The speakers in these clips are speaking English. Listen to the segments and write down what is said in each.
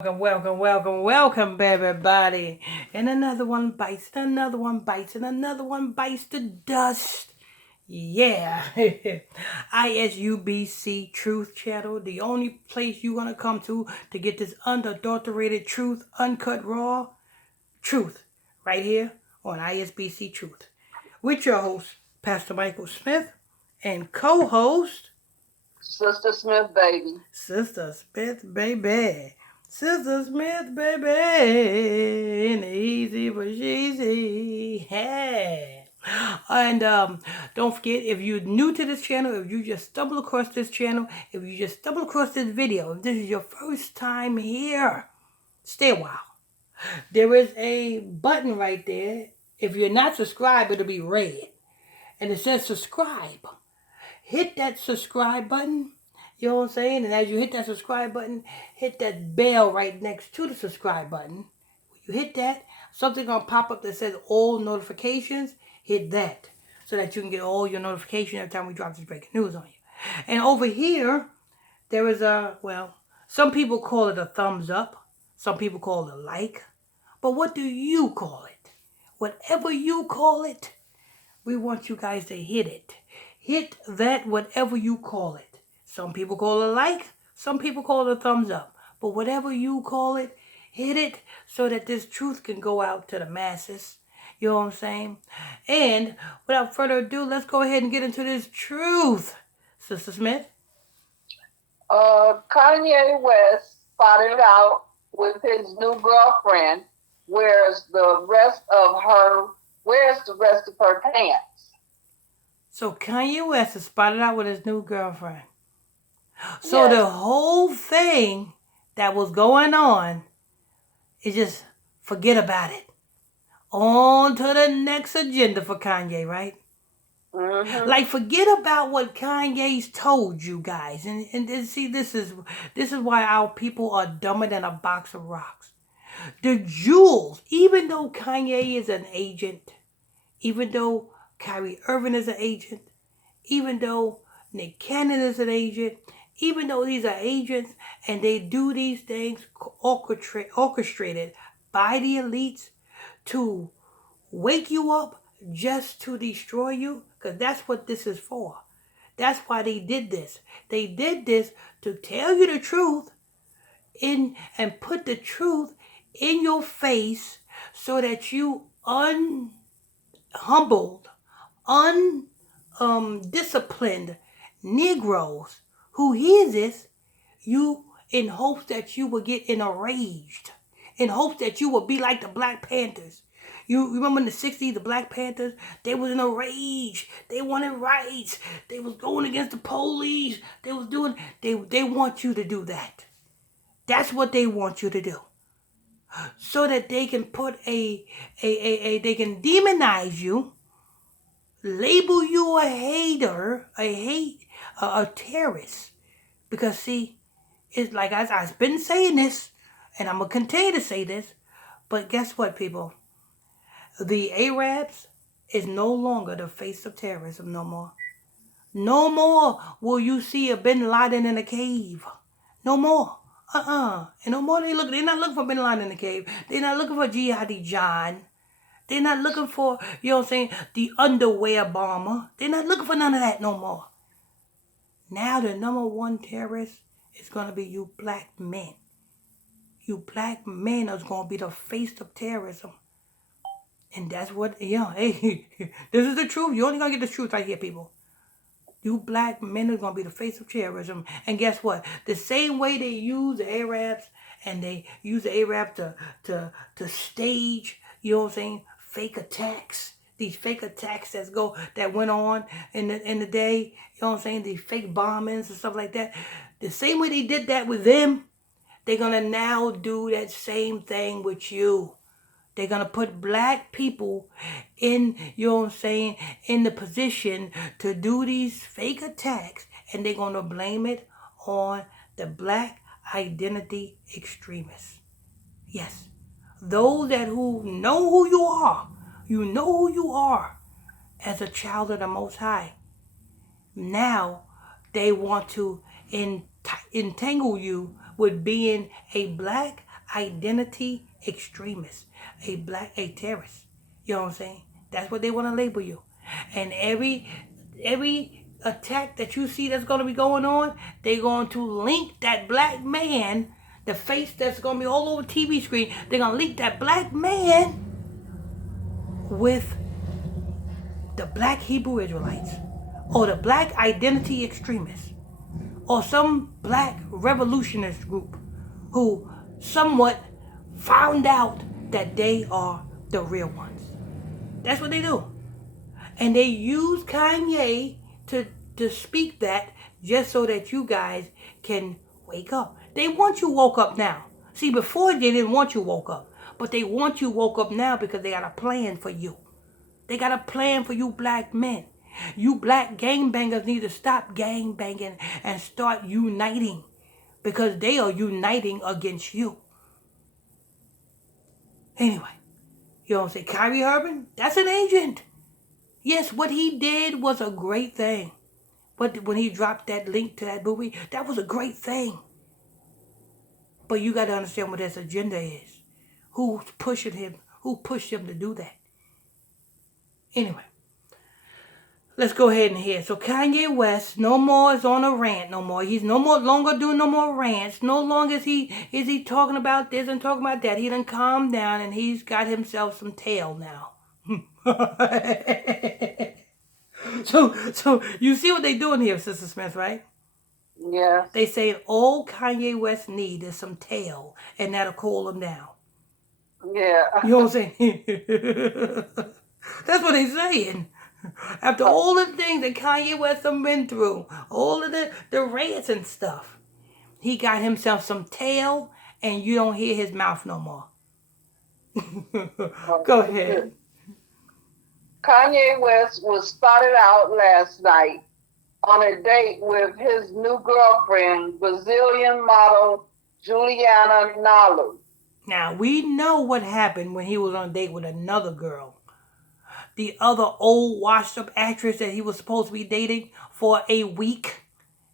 Welcome, everybody. And another one bites, and another one bites, and another one bites the dust. Yeah. ISUBC Truth Channel, the only place you're going to come to get this unadulterated truth, uncut raw truth, right here on ISBC Truth. With your host, Pastor Michael Smith, and co-host, Sister Smith, baby. Sister Smith, baby. Sister Smith, baby. In the easy but easy. Hey. And don't forget, if you're new to this channel, if you just stumble across this channel, if you just stumble across this video, if this is your first time here, stay a while. There is a button right there. If you're not subscribed, it'll be red. And it says subscribe. Hit that subscribe button. You know what I'm saying? And as you hit that subscribe button, hit that bell right next to the subscribe button. When you hit that, something gonna pop up that says all notifications. Hit that so that you can get all your notifications every time we drop this breaking news on you. And over here, there is some people call it a thumbs up. Some people call it a like. But what do you call it? Whatever you call it, we want you guys to hit it. Hit that, whatever you call it. Some people call it a like, some people call it a thumbs up. But whatever you call it, hit it so that this truth can go out to the masses. You know what I'm saying? And without further ado, let's go ahead and get into this truth. Sister Smith? Kanye West spotted out with his new girlfriend. Where's the rest of her pants? So Kanye West is spotted out with his new girlfriend. So yes. The whole thing that was going on is just forget about it. On to the next agenda for Kanye, right? Mm-hmm. Like, forget about what Kanye's told you guys. And see, this is why our people are dumber than a box of rocks. The jewels, even though Kanye is an agent, even though Kyrie Irving is an agent, even though Nick Cannon is an agent, even though these are agents and they do these things orchestrated by the elites to wake you up just to destroy you, because that's what this is for. That's why they did this. They did this to tell you the truth and put the truth in your face so that you humbled, disciplined Negroes who hears this, you in hopes that you will get enraged, in hopes that you will be like the Black Panthers. You remember in the 60s, the Black Panthers, they was in a rage. They wanted rights. They was going against the police. They want you to do that. That's what they want you to do. So that they can put they can demonize you, label you a hater, a terrorist. Because see, it's like I've been saying this, and I'm going to continue to say this, but guess what, people? The Arabs is no longer the face of terrorism no more. No more will you see a Bin Laden in a cave. No more. And no more they're not looking for Bin Laden in the cave. They're not looking for Jihadi John. They're not looking for, you know what I'm saying, the underwear bomber. They're not looking for none of that no more. Now the number one terrorist is going to be you black men. You black men are going to be the face of terrorism. And that's what, hey, this is the truth. You only going to get the truth right here, people. You black men are going to be the face of terrorism. And guess what? The same way they use the Arabs and they use the Arabs to stage, you know what I'm saying, fake attacks. These fake attacks that went on in the day, you know what I'm saying, these fake bombings and stuff like that. The same way they did that with them, they're going to now do that same thing with you. They're going to put black people in, you know what I'm saying, in the position to do these fake attacks, and they're going to blame it on the black identity extremists. Yes. Those who know who you are. You know who you are as a child of the Most High. Now they want to entangle you with being a black identity extremist, a terrorist. You know what I'm saying? That's what they want to label you. And every attack that you see that's going to be going on, they're going to link that black man, the face that's going to be all over TV screen. They're going to link that black man with the black Hebrew Israelites or the black identity extremists or some black revolutionist group who somewhat found out that they are the real ones. That's what they do. And they use Kanye to speak that just so that you guys can wake up. They want you woke up now. See, before they didn't want you woke up. But they want you woke up now because they got a plan for you. They got a plan for you black men. You black gangbangers need to stop gangbanging and start uniting because they are uniting against you. Anyway, you don't say Kyrie Irving? That's an agent. Yes, what he did was a great thing. But when he dropped that link to that movie, that was a great thing. But you got to understand what his agenda is. Who's pushing him? Who pushed him to do that? Anyway, let's go ahead and hear. So Kanye West no more is on a rant no more. He's no more longer doing no more rants. No longer is he talking about this and talking about that. He done calmed down and he's got himself some tail now. So you see what they doing here, Sister Smith, right? Yeah. They say all Kanye West need is some tail, and that'll cool him down. Yeah. You know what I'm saying? That's what they're saying. After all the things that Kanye West have been through, all of the rants and stuff, he got himself some tail, and you don't hear his mouth no more. Go ahead. Kanye West was spotted out last night on a date with his new girlfriend, Brazilian model Juliana Nalu. Now, we know what happened when he was on a date with another girl. The other old washed-up actress that he was supposed to be dating for a week.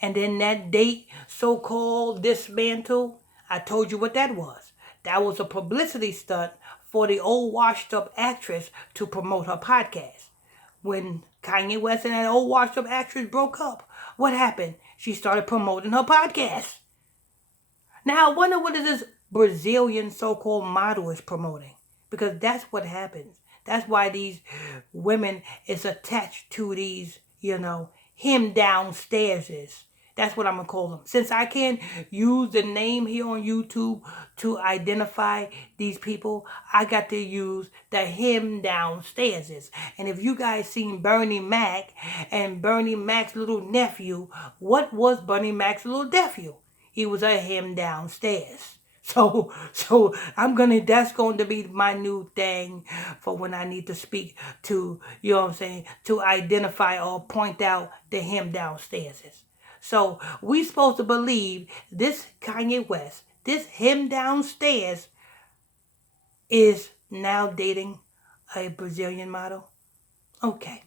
And then that date, so-called dismantled. I told you what that was. That was a publicity stunt for the old washed-up actress to promote her podcast. When Kanye West and that old washed-up actress broke up, what happened? She started promoting her podcast. Now, I wonder what this Brazilian so-called model is promoting. Because that's what happens. That's why these women is attached to these, him downstairs. That's what I'm going to call them. Since I can't use the name here on YouTube to identify these people, I got to use the him downstairs. And if you guys seen Bernie Mac and Bernie Mac's little nephew, what was Bernie Mac's little nephew? He was a him downstairs. So that's going to be my new thing for when I need to speak to, to identify or point out the him downstairs. So we supposed to believe this Kanye West, this him downstairs is now dating a Brazilian model. Okay,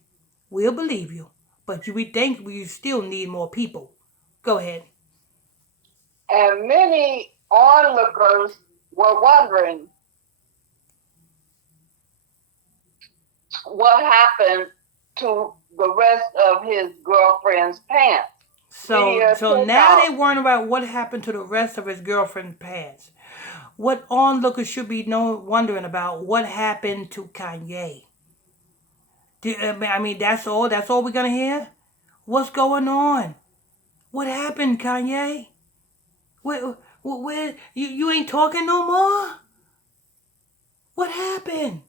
we'll believe you, but we think we still need more people. Go ahead. And many onlookers were wondering what happened to the rest of his girlfriend's pants. So now they're worrying about what happened to the rest of his girlfriend's pants. What onlookers should be wondering about what happened to Kanye. That's all. That's all we're gonna hear. What's going on? What happened, Kanye? Where you ain't talking no more? What happened?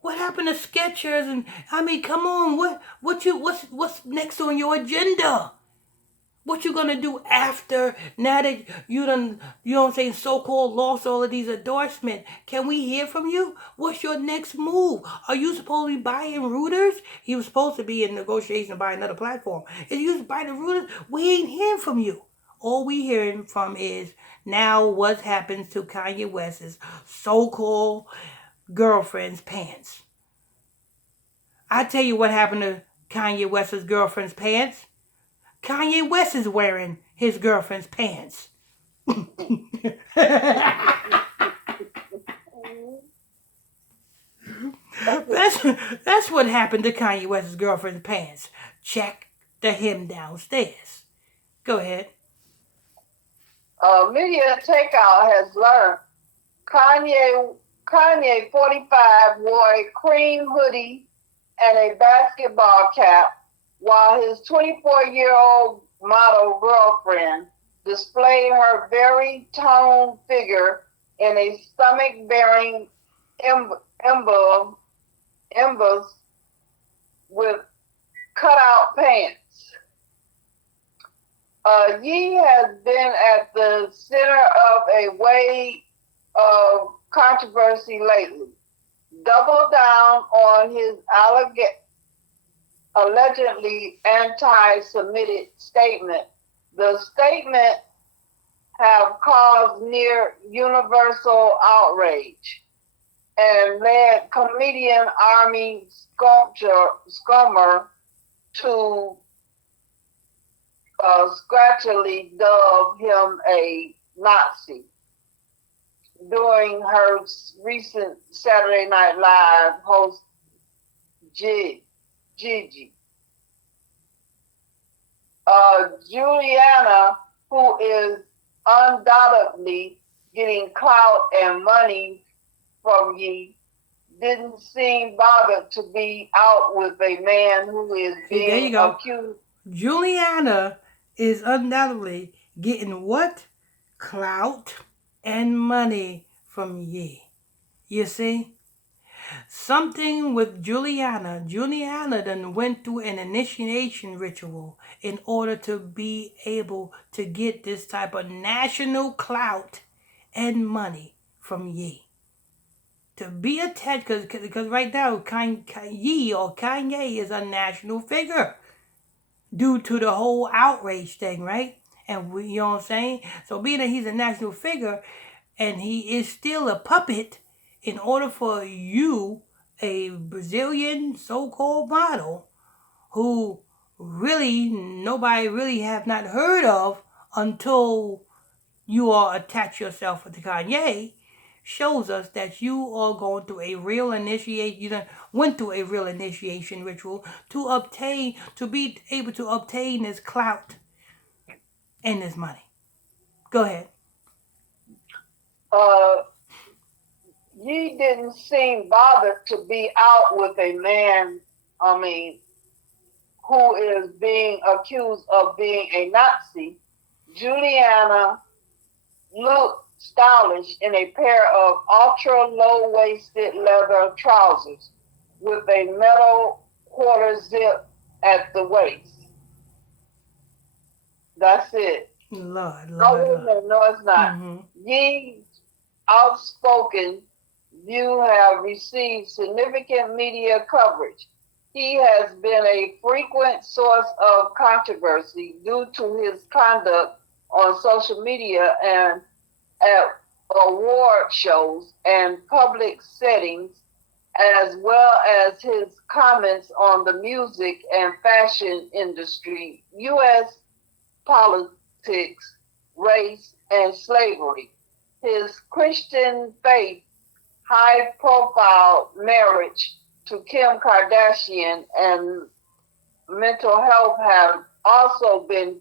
What happened to Skechers? And come on, what's next on your agenda? What you gonna do after now that you done so-called lost all of these endorsements? Can we hear from you? What's your next move? Are you supposed to be buying routers? He was supposed to be in negotiation to buy another platform. If you buy the routers, we ain't hearing from you. All we hearing from is now what happens to Kanye West's so-called girlfriend's pants. I tell you what happened to Kanye West's girlfriend's pants. Kanye West is wearing his girlfriend's pants. that's that's what happened to Kanye West's girlfriend's pants. Check the hem downstairs. Go ahead. Media Takeout has learned Kanye Kanye 45 wore a cream hoodie and a basketball cap while his 24-year-old model girlfriend displayed her very toned figure in a stomach-bearing emblem, emblems with cutout pants. Ye has been at the center of a wave of controversy lately. Double down on his allegedly anti-Semitic statement. The statement have caused near universal outrage and led comedian Army Scummer to scratchily dub him a Nazi during her recent Saturday Night Live host Gigi. Juliana, who is undoubtedly getting clout and money from Ye, didn't seem bothered to be out with a man who is See, there being you go. accused. Juliana is undoubtedly getting what? Clout and money from Ye. You see? Something with Juliana. Juliana then went through an initiation ritual in order to be able to get this type of national clout and money from Ye. To be attached, because right now Ye or Kanye is a national figure due to the whole outrage thing, right? And we, you know what I'm saying? So being that he's a national figure and he is still a puppet, in order for you, a Brazilian so-called model, who really nobody really have not heard of until you are attach yourself with Kanye, shows us that you are going through a real initiation. You done went through a real initiation ritual to be able to obtain this clout and this money. Go ahead. Uh, Ye didn't seem bothered to be out with a man, I mean, who is being accused of being a Nazi. Juliana looked stylish in a pair of ultra low waisted leather trousers with a metal quarter zip at the waist. That's it. Lord, No, Lord, wait a Lord. minute, no, it's not. Mm-hmm. Ye outspoken view have received significant media coverage. He has been a frequent source of controversy due to his conduct on social media and at award shows and public settings, as well as his comments on the music and fashion industry, U.S. politics, race, and slavery. His Christian faith, high profile marriage to Kim Kardashian, and mental health have also been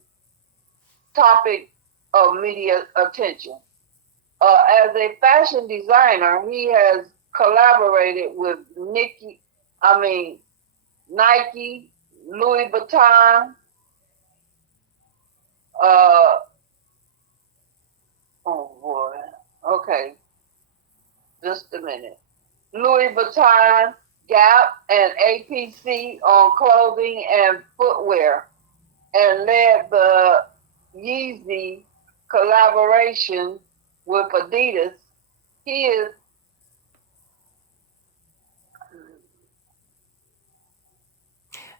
topic of media attention. As a fashion designer, he has collaborated with Nike, Louis Vuitton, uh, oh boy, okay, just a minute. Louis Vuitton, Gap, and APC on clothing and footwear, and led the Yeezy collaboration with Adidas. He is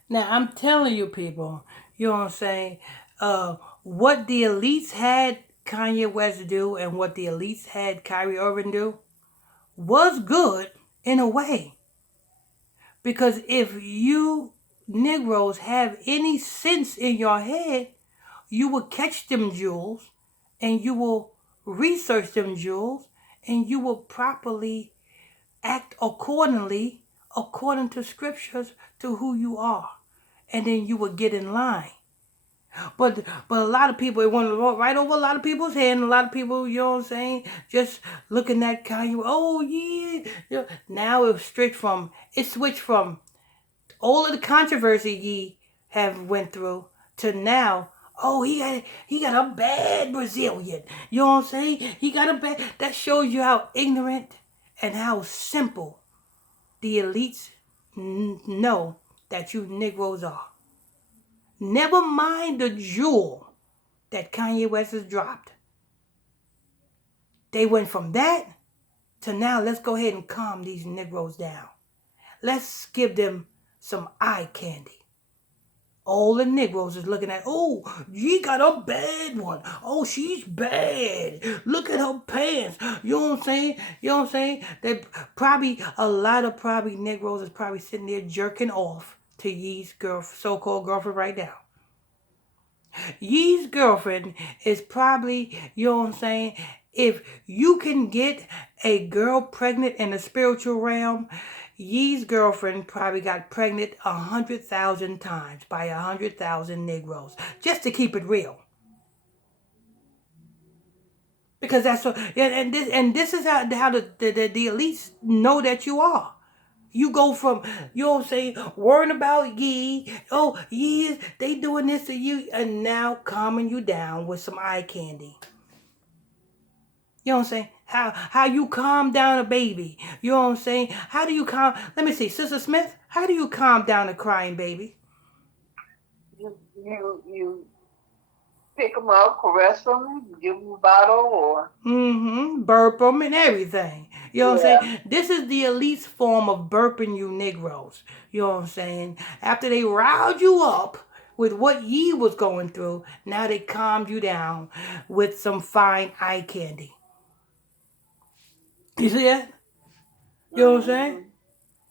Now I'm telling you, people, you know what I'm saying? What the elites had Kanye West do and what the elites had Kyrie Irving do was good in a way. Because if you Negroes have any sense in your head, you would catch them jewels and you will research them jewels, and you will properly act accordingly, according to scriptures, to who you are. And then you will get in line. But a lot of people, it went right over a lot of people's head, and a lot of people, you know what I'm saying, just looking at Kanye, oh yeah. Now it switched from all of the controversy ye have went through to now, oh, he got a bad Brazilian. You know what I'm saying? He got a bad. That shows you how ignorant and how simple the elites know that you Negroes are. Never mind the jewel that Kanye West has dropped. They went from that to now, let's go ahead and calm these Negroes down. Let's give them some eye candy. All the Negroes is looking at, oh, you got a bad one. Oh, she's bad. Look at her pants. You know what I'm saying? You know what I'm saying? They probably, a lot of probably Negroes is probably sitting there jerking off to Yee's so-called girlfriend right now. Yee's girlfriend is probably, you know what I'm saying? If you can get a girl pregnant in the spiritual realm, Yee's girlfriend probably got pregnant 100,000 times by 100,000 Negroes, just to keep it real. Because that's what, and this is how the elites know that you are. You go from, you know what I'm saying, worrying about Yee, oh, Yee, they doing this to you, and now calming you down with some eye candy. You know what I'm saying? How you calm down a baby. You know what I'm saying? How do you calm, let me see, Sister Smith, how do you calm down a crying baby? You pick them up, caress them, give them a bottle, or burp them and everything. You know what I'm saying? This is the elite's form of burping you Negroes. You know what I'm saying? After they riled you up with what Yee was going through, now they calmed you down with some fine eye candy. You see that? You know what I'm saying?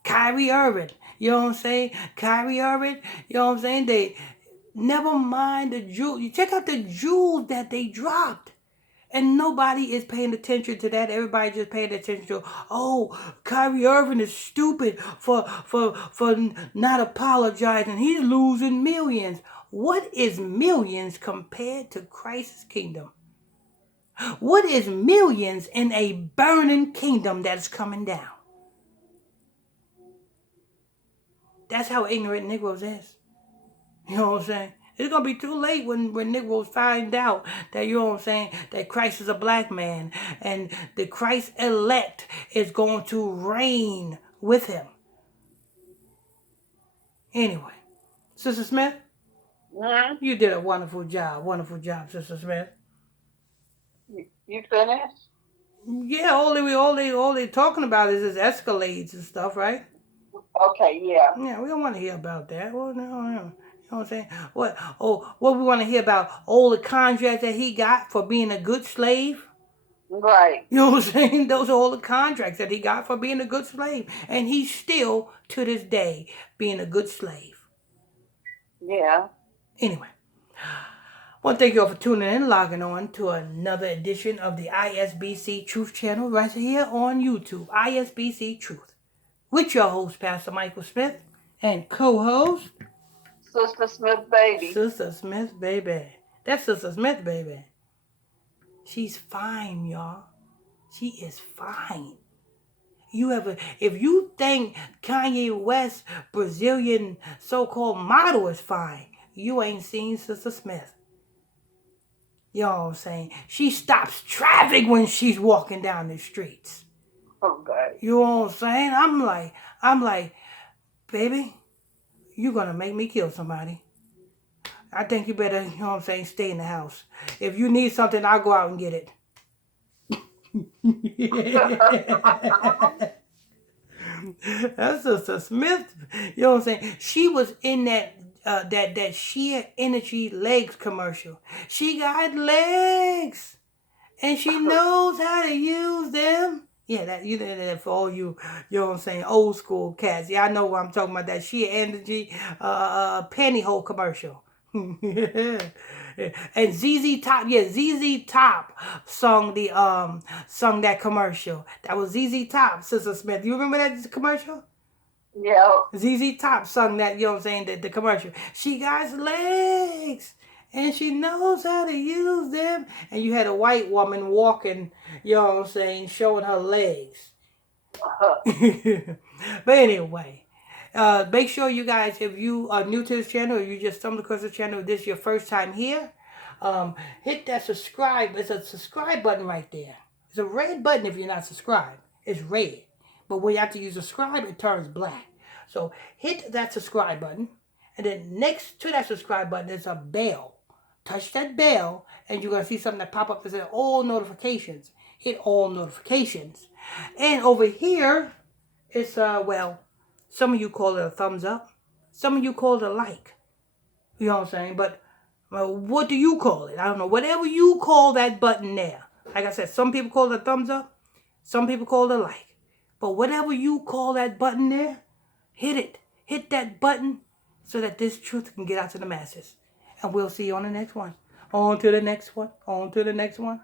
Kyrie Irving. You know what I'm saying? Kyrie Irving. You know what I'm saying? They never mind the jewels. You check out the jewels that they dropped. And nobody is paying attention to that. Everybody just paying attention to, oh, Kyrie Irving is stupid for not apologizing. He's losing millions. What is millions compared to Christ's kingdom? What is millions in a burning kingdom that is coming down? That's how ignorant Negroes is. You know what I'm saying? It's going to be too late when Negroes find out that, you know what I'm saying, that Christ is a black man and the Christ elect is going to reign with him. Anyway, Sister Smith, you did a wonderful job, Sister Smith. You finished? Yeah, all they talking about is this Escalades and stuff, right? Okay, yeah. Yeah, we don't want to hear about that. Well, no. You know what I'm saying? What we want to hear about? All the contracts that he got for being a good slave? Right. You know what I'm saying? Those are all the contracts that he got for being a good slave. And he's still, to this day, being a good slave. Yeah. Anyway, I want to thank you all for tuning in, logging on to another edition of the ISBC Truth Channel right here on YouTube. ISBC Truth. With your host, Pastor Michael Smith, and co-host, Sister Smith, baby. Sister Smith, baby. That's Sister Smith, baby. She's fine, y'all. She is fine. If you think Kanye West Brazilian so-called model is fine, you ain't seen Sister Smith. You know what I'm saying? She stops traffic when she's walking down the streets. Okay. You know what I'm saying? I'm like, baby, you're gonna make me kill somebody. I think you better, you know what I'm saying, stay in the house. If you need something, I'll go out and get it. That's Sister Smith. You know what I'm saying? She was in that sheer energy legs commercial. She got legs, and she knows how to use them. Yeah, that for all you know what I'm saying, old school cats. Yeah, I know what I'm talking about. That sheer energy pantyhose commercial. And ZZ Top, yeah, ZZ Top sung that commercial. That was ZZ Top, Sister Smith. You remember that commercial? Yeah. ZZ Top sung that, you know what I'm saying, the commercial. She got legs and she knows how to use them. And you had a white woman walking, you know what I'm saying, showing her legs. But anyway, make sure you guys, if you are new to this channel or you just stumbled across the channel, this is your first time here, hit that subscribe. It's a subscribe button right there. It's a red button if you're not subscribed. It's red. But when you have to use subscribe, it turns black. So hit that subscribe button. And then next to that subscribe button is a bell. Touch that bell and you're going to see something that pop up that says all notifications. Hit all notifications. And over here, it's, well, some of you call it a thumbs up. Some of you call it a like. You know what I'm saying? But what do you call it? I don't know. Whatever you call that button there. Like I said, some people call it a thumbs up. Some people call it a like. But whatever you call that button there, hit it. Hit that button so that this truth can get out to the masses. And we'll see you on the next one. On to the next one. On to the next one.